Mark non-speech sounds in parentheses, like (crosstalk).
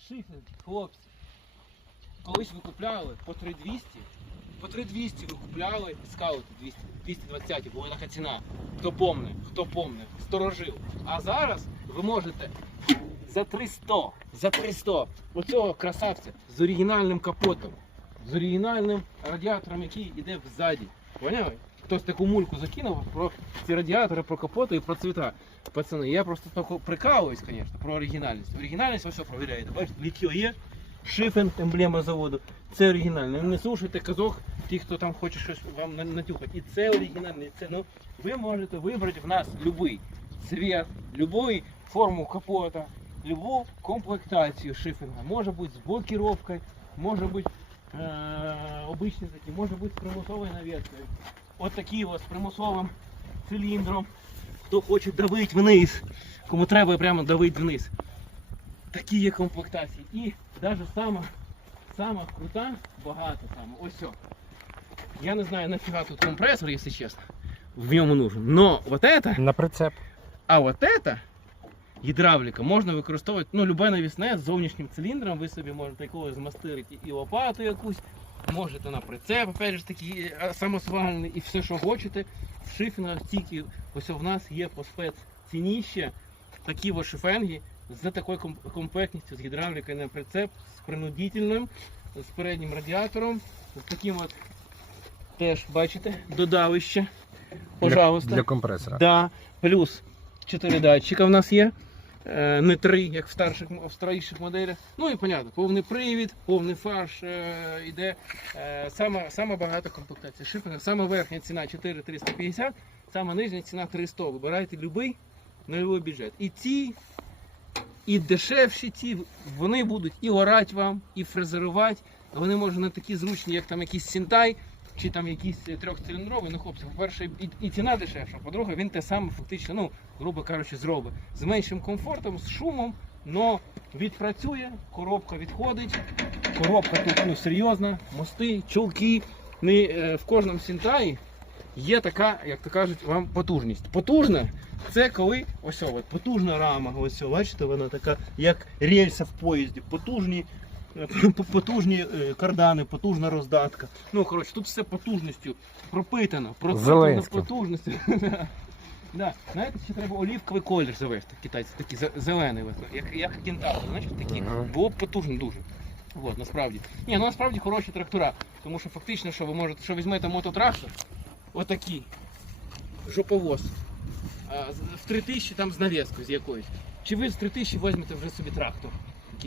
Шифер, хлопці. Колись ви купляли по 3200, по 3200 ви купляли скаути 200, 220, була така ціна. Хто помне, хто помне, сторожив. А зараз ви можете за 300, за 300 оцього красавця з оригінальним капотом, з оригінальним радіатором, який йде взаді. Поняли? Хтось таку мульку закинув про ці радіатори, про капоти і про цвіта. Пацани, я просто прикалуюсь, звісно, про оригінальність. Оригінальність ви все провіряєте. Бачите, літьо є, шифен, емблема заводу. Це оригінальне. Не слушайте казок, ті, хто там хоче щось вам натюхати. І це оригінальне. Це, ну, ви можете вибрати в нас будь-який цвіт, будь-яку форму капота, любу комплектацію шифінга. Може бути з блокировкою, може бути е- обичні такі, може бути з примусовою навіскою. От такі ось з примусовим циліндром. Хто хоче давити вниз, кому треба прямо давити вниз. Такі є комплектації. І навіть сама, сама крута, багато саме. Ось все. Я не знаю нафіга тут компресор, якщо чесно. В ньому нужен. Но вот это На прицеп. а от это гідравліка можна використовувати, ну, любе навісне з зовнішнім циліндром, ви собі можете якогось змастирити і лопату якусь, можете на прицеп, опять ж таки, е, самосвальний і все, що хочете. В шифінгах тільки ось у нас є по спеццініще такі ось шифенги з такою комплектністю, з гідравлікою на прицеп, з принудительним, з переднім радіатором, з таким от теж, бачите, додавище. Пожалуйста. Для, для компресора. Да, плюс 4 датчика в нас є. Е, Не 3, як в старших в старіших моделях. Ну і понятно, повний привід, повний фарш е, іде. Е, саме, саме багата комплектація шифінга. Саме верхня ціна 4350, саме нижня ціна 300. Вибирайте будь-який нульовий бюджет. І ці, і дешевші ці, вони будуть і орати вам, і фрезерувати. Вони можуть не такі зручні, як там якийсь сінтай, чи там якийсь е, трьохциліндровий, ну хлопці, по-перше, і, і ціна дешевша, по-друге, він те саме фактично, ну, грубо кажучи, зробить. З меншим комфортом, з шумом, но відпрацює, коробка відходить, коробка тут ну, серйозна, мости, чулки. Не, в кожному сінтаї є така, як то кажуть, вам потужність. Потужна це коли ось о, от, потужна рама, ось бачите, вона така, як рельса в поїзді, потужні (laughs) потужні е, кардани, потужна роздатка. Ну, коротше, тут все потужністю пропитано, пропитано потужністю. (laughs) Да. Знаєте, ще треба олівковий колір завести, китайці, такий зелений, як, як кентавр, знаєш, такі. Було б потужно дуже. От, насправді. Ні, ну насправді хороші трактора. Тому що фактично, що ви можете, що візьмете мототрактор, отакий, жоповоз, в 3000 там з навіскою з якоюсь. Чи ви з 3000 візьмете вже собі трактор?